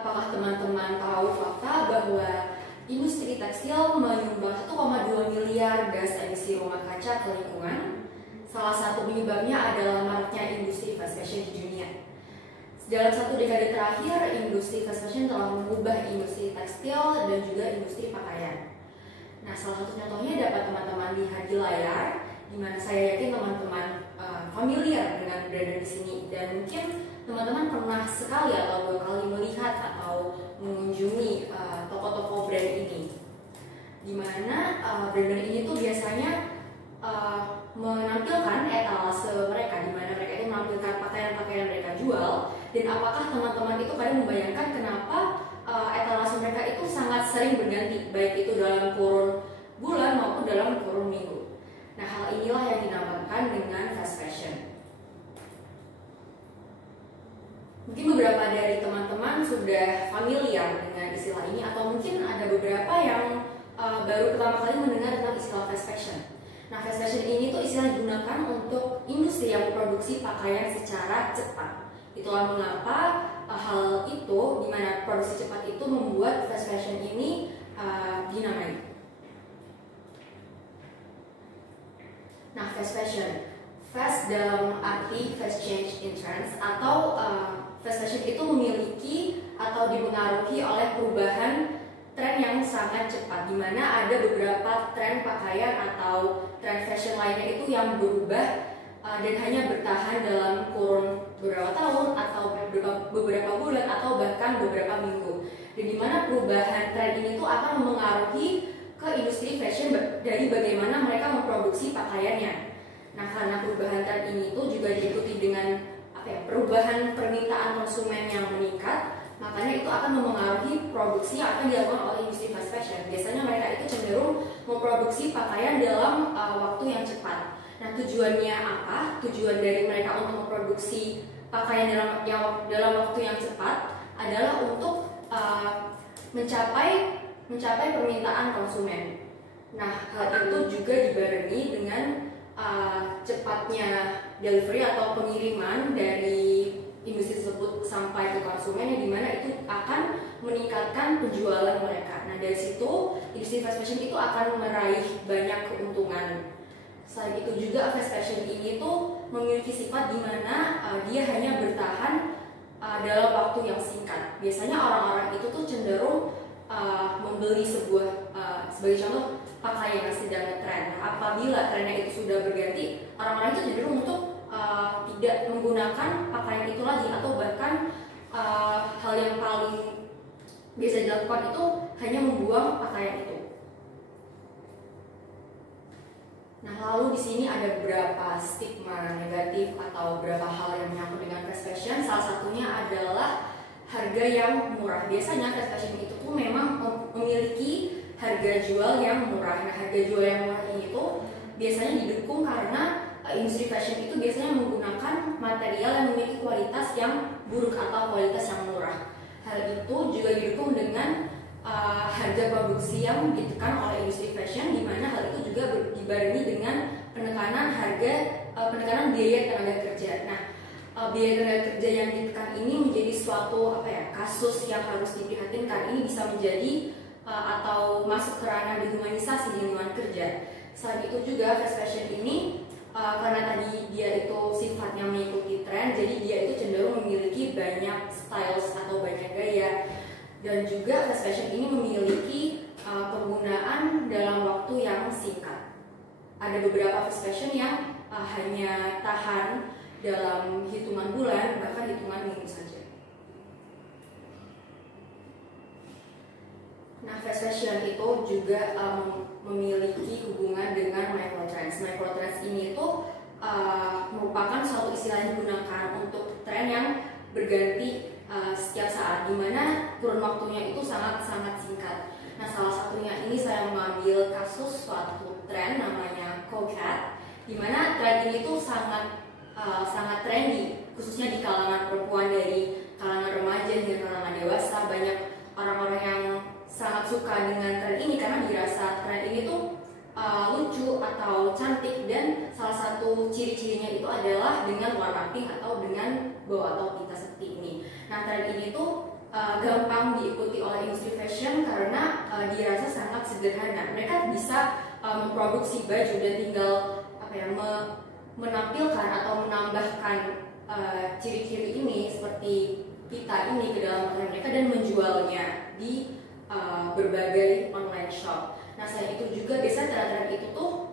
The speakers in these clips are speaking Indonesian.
Apakah teman-teman tahu fakta bahwa industri tekstil menyumbang 1,2 miliar gas emisi rumah kaca ke lingkungan? Salah satu penyebabnya adalah maraknya industri fast fashion di dunia. Dalam satu dekade terakhir, industri fast fashion telah mengubah industri tekstil dan juga industri pakaian. Nah, salah satu contohnya dapat teman-teman lihat di layar, di mana saya yakin teman-teman familiar dengan brand di sini, dan mungkin teman-teman pernah sekali atau 2 kali melihat atau mengunjungi toko-toko brand ini, di mana brand-brand ini tuh biasanya menampilkan etalase mereka, di mana mereka itu menampilkan pakaian-pakaian mereka jual. Dan apakah teman-teman itu kadang membayangkan kenapa etalase mereka itu sangat sering berganti, baik itu dalam kurun bulan maupun dalam kurun minggu. Nah, hal inilah yang dinamakan dengan fast fashion. Mungkin beberapa dari teman-teman sudah familiar dengan istilah ini, atau mungkin ada beberapa yang baru pertama kali mendengar tentang istilah fast fashion. Nah, fast fashion ini tuh istilah digunakan untuk industri yang memproduksi pakaian secara cepat. Itulah mengapa hal itu, di mana produksi cepat itu membuat fast fashion ini dinamai. Nah, fast fashion, fast dalam arti fast change in trends, atau fast fashion itu memiliki atau dipengaruhi oleh perubahan tren yang sangat cepat, di mana ada beberapa tren pakaian atau tren fashion lainnya itu yang berubah dan hanya bertahan dalam kurun beberapa tahun atau beberapa bulan atau bahkan beberapa minggu. Dan di mana perubahan tren ini tuh akan mempengaruhi ke industri fashion dari bagaimana mereka memproduksi pakaiannya. Nah, karena perubahan tren ini tuh juga diikuti dengan perubahan permintaan konsumen yang meningkat, makanya itu akan mempengaruhi produksi yang akan dilakukan oleh industri fast fashion. Biasanya mereka itu cenderung memproduksi pakaian dalam waktu yang cepat. Nah, tujuannya apa? Tujuan dari mereka untuk memproduksi pakaian dalam waktu yang cepat adalah untuk mencapai permintaan konsumen. Nah, hal itu juga dibarengi dengan cepatnya delivery atau pengiriman dari industri tersebut sampai ke konsumen, yang dimana itu akan meningkatkan penjualan mereka. Nah, dari situ industri fast fashion itu akan meraih banyak keuntungan. Selain itu juga fast fashion ini tuh memiliki sifat di mana dia hanya bertahan dalam waktu yang singkat. Biasanya orang-orang itu tuh cenderung membeli sebagai contoh pakaian yang sedang ngetren. Nah, apabila trennya itu sudah berganti, orang-orang itu cenderung untuk tidak menggunakan pakaian itu lagi, atau bahkan hal yang paling biasa dilakukan itu hanya membuang pakaian itu. Nah, lalu di sini ada beberapa stigma negatif atau beberapa hal yang menyangkut dengan fast fashion. Salah satunya adalah harga yang murah. Biasanya fast fashion itu tuh memang memiliki harga jual yang murah. Nah, harga jual yang murah ini tuh biasanya didukung karena industri fashion itu biasanya menggunakan material yang memiliki kualitas yang buruk atau kualitas yang murah. Hal itu juga didukung dengan harga produksi yang ditekan oleh industri fashion, di mana hal itu juga dibarengi dengan penekanan biaya tenaga kerja. Nah, biaya tenaga kerja yang ditekan ini menjadi suatu kasus yang harus diperhatikan. Ini bisa menjadi atau masuk ke ranah dehumanisasi di lingkungan kerja. Selain itu juga fast fashion ini karena tadi dia itu sifatnya mengikuti tren, jadi dia itu cenderung memiliki banyak styles atau banyak gaya. Dan juga fast fashion ini memiliki penggunaan dalam waktu yang singkat. Ada beberapa fast fashion yang hanya tahan dalam hitungan bulan, bahkan hitungan minggu saja. Nah, fast fashion itu juga memiliki hubungan dengan microtrends. Microtrends ini itu merupakan suatu istilah yang digunakan untuk tren yang berganti setiap saat, di mana kurun waktunya itu sangat-sangat singkat. Nah, salah satunya ini saya mengambil kasus suatu tren namanya coquette, di mana tren ini tuh sangat trendy, khususnya di kalangan perempuan, dari kalangan remaja hingga kalangan dewasa. Banyak orang-orang yang sangat suka dengan tren ini karena dirasa tren ini tuh lucu atau cantik, dan salah satu ciri-cirinya itu adalah dengan warna pink atau dengan bow atau pita seperti ini. Nah, tren ini tuh gampang diikuti oleh industri fashion karena dirasa sangat sederhana. Mereka bisa memproduksi baju dan tinggal menampilkan atau menambahkan ciri-ciri ini seperti pita ini ke dalam pakaian mereka dan menjualnya di berbagai online shop. Nah, selain itu juga biasanya tren-tren itu tuh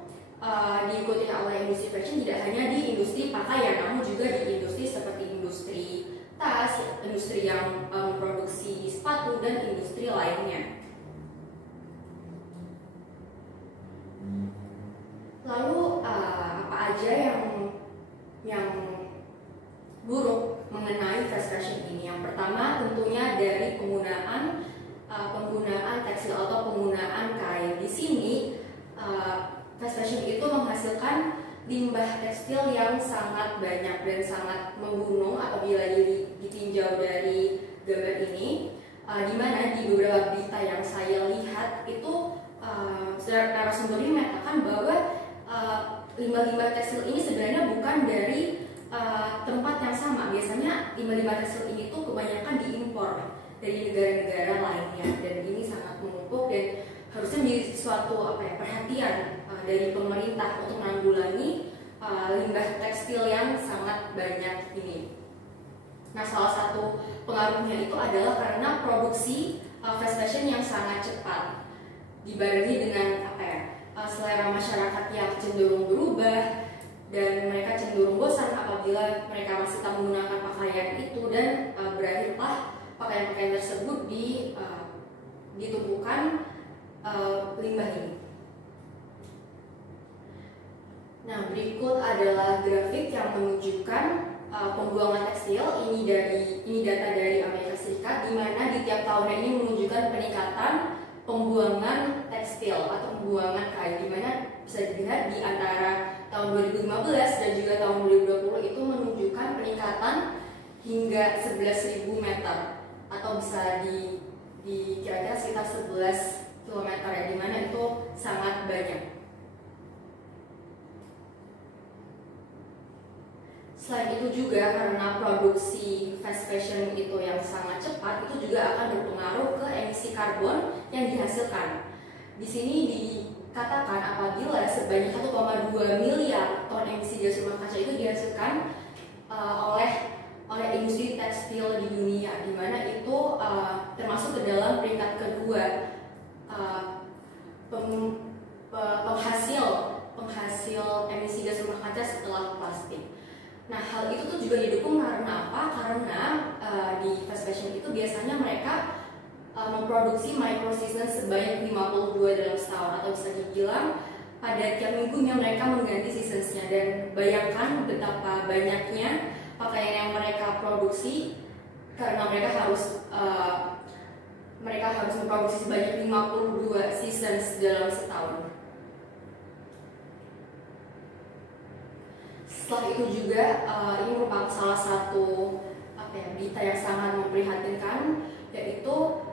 diikuti oleh industri fashion tidak hanya di industri pakaian, namun juga di industri seperti industri tas, industri yang memproduksi sepatu, dan industri lainnya. Lalu apa aja yang buruk mengenai fast fashion ini? Yang pertama tentunya dari penggunaan tekstil atau penggunaan kain. Di sini fast fashion itu menghasilkan limbah tekstil yang sangat banyak dan sangat membunuh apabila ditinjau dari gambar ini, di mana di beberapa berita yang saya lihat itu narasumbernya mengatakan bahwa limbah-limbah tekstil ini sebenarnya bukan dari tempat yang sama. Biasanya limbah-limbah tekstil ini tuh kebanyakan diimpor dari negara-negara lainnya, dan ini sangat menumpuk dan harusnya menjadi suatu perhatian dari pemerintah untuk menanggulangi limbah tekstil yang sangat banyak ini. Nah, salah satu pengaruhnya itu adalah karena produksi fast fashion yang sangat cepat, dibarengi dengan selera masyarakat yang cenderung berubah, dan mereka cenderung bosan apabila mereka masih tak menggunakan pakaian itu, dan berakhirlah pakaian-pakaian tersebut ditumpukan limbah ini. Nah, berikut adalah grafik yang menunjukkan pembuangan tekstil. Ini data dari Amerika Serikat, di mana di tiap tahunnya ini menunjukkan peningkatan pembuangan tekstil atau pembuangan kain, di mana bisa dilihat di antara tahun 2015 dan juga tahun 2020 itu menunjukkan peningkatan hingga 11.000 meter, atau bisa kira-kira sekitar 11 km ya, di mana itu sangat banyak. Selain itu juga karena produksi fast fashion itu yang sangat cepat, itu juga akan berpengaruh ke emisi karbon yang dihasilkan. Di sini dikatakan apabila sebanyak 1,2 miliar ton emisi gas rumah kaca itu dihasilkan oleh industri tekstil di dunia, di mana itu termasuk ke dalam peringkat kedua penghasil emisi gas rumah kaca setelah plastik. Nah, hal itu tuh juga didukung karena apa? Karena di fast fashion itu biasanya mereka memproduksi micro season sebanyak 52 dalam setahun, atau bisa dibilang pada tiap minggunya mereka mengganti seasonsnya. Dan bayangkan betapa banyaknya pakaian yang mereka produksi, karena mereka harus memproduksi sebanyak 52 seasons dalam setahun. Setelah itu juga ini merupakan salah satu berita yang sangat memprihatinkan, yaitu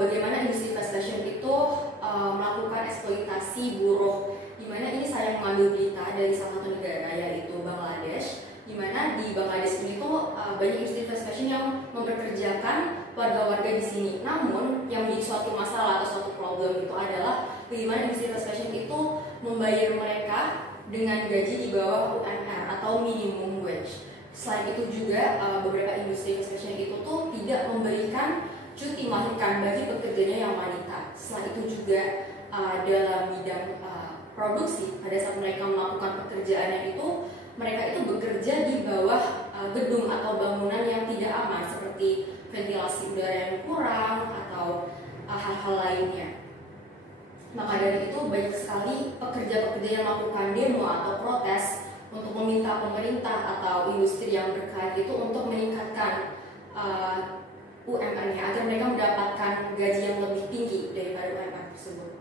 bagaimana industri fast fashion itu melakukan eksploitasi buruh, di mana ini saya mengambil berita dari salah satu negara, yaitu Bangladesh, di mana di Bangladesh ini tuh banyak industri fast fashion yang mempekerjakan warga-warga di sini. Namun yang menjadi suatu masalah atau suatu problem itu adalah bagaimana industri fast fashion itu membayar mereka dengan gaji di bawah UMR atau minimum wage. Selain itu juga beberapa industri fast fashion itu tuh tidak memberikan cuti melahirkan bagi pekerjanya yang wanita. Selain itu juga dalam bidang produksi, pada saat mereka melakukan pekerjaannya itu, mereka itu bekerja di bawah gedung atau bangunan yang tidak aman, seperti ventilasi udara yang kurang atau hal-hal lainnya. Maka dari itu banyak sekali pekerja-pekerja yang melakukan demo atau protes untuk meminta pemerintah atau industri yang berkait itu untuk meningkatkan UMR-nya agar mereka mendapatkan gaji yang lebih tinggi daripada UMR tersebut.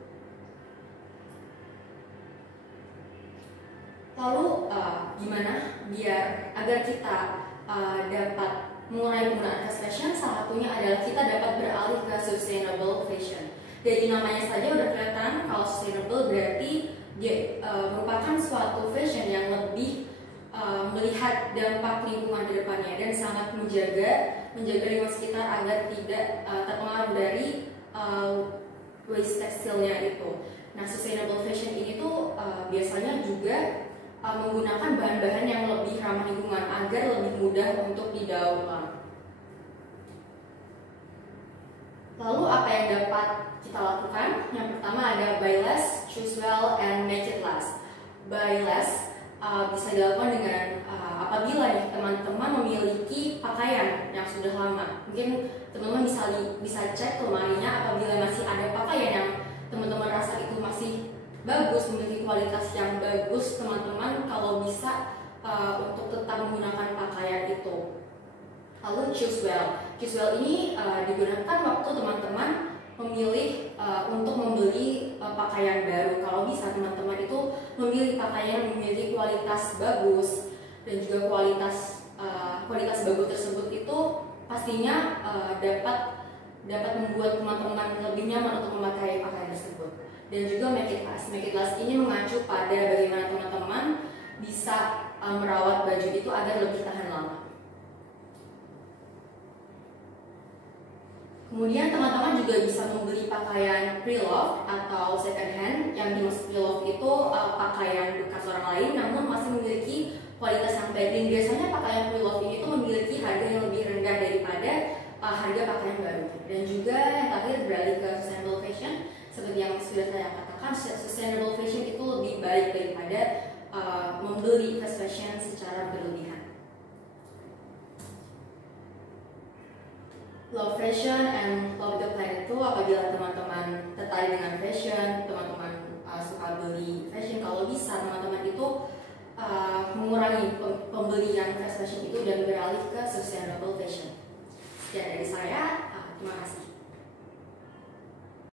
Lalu gimana agar kita dapat mengurangi penggunaan fast fashion? Salah satunya adalah kita dapat beralih ke sustainable fashion. Dari namanya saja udah kelihatan kalau sustainable berarti dia merupakan suatu fashion yang lebih melihat dampak lingkungan di depannya dan sangat menjaga menjaga lingkungan sekitar agar tidak terpengaruh dari waste tekstilnya itu. Nah, sustainable fashion ini tuh biasanya juga menggunakan bahan-bahan yang lebih ramah lingkungan agar lebih mudah untuk didaur ulang. Lalu apa yang dapat kita lakukan? Yang pertama ada buy less, choose well, and make it last. Buy less bisa dilakukan dengan apabila nih teman-teman memiliki pakaian yang sudah lama. Mungkin teman-teman bisa cek lemarinya, apabila masih ada pakaian yang teman-teman rasa itu masih bagus, memiliki kualitas yang bagus, teman-teman kalau bisa untuk tetap menggunakan pakaian itu. Lalu choose well. Choose well ini digunakan waktu teman-teman memilih untuk membeli pakaian baru. Kalau bisa teman-teman itu memilih pakaian yang memiliki kualitas bagus dan juga kualitas bagus tersebut itu pastinya dapat membuat teman-teman lebih nyaman untuk memakai pakaian tersebut. Dan juga make it last. Make it last ini mengacu pada bagaimana teman-teman bisa merawat baju itu agar lebih tahan lama. Kemudian teman-teman juga bisa membeli pakaian pre-loved atau second hand. Yang dimaksud pre-loved itu pakaian bekas orang lain namun masih memiliki kualitas yang baik. Dan biasanya pakaian pre-loved ini tuh memiliki harga yang lebih rendah daripada harga pakaian baru. Dan juga yang terakhir beralih ke sustainable fashion. Seperti yang sudah saya katakan, sustainable fashion itu lebih baik daripada membeli fast fashion secara berlebihan. Love fashion and love the planet itu apabila teman-teman tertarik dengan fashion, teman-teman suka beli fashion, kalau bisa teman-teman itu mengurangi pembelian fast fashion itu dan beralih ke sustainable fashion. Sekian dari saya, terima kasih.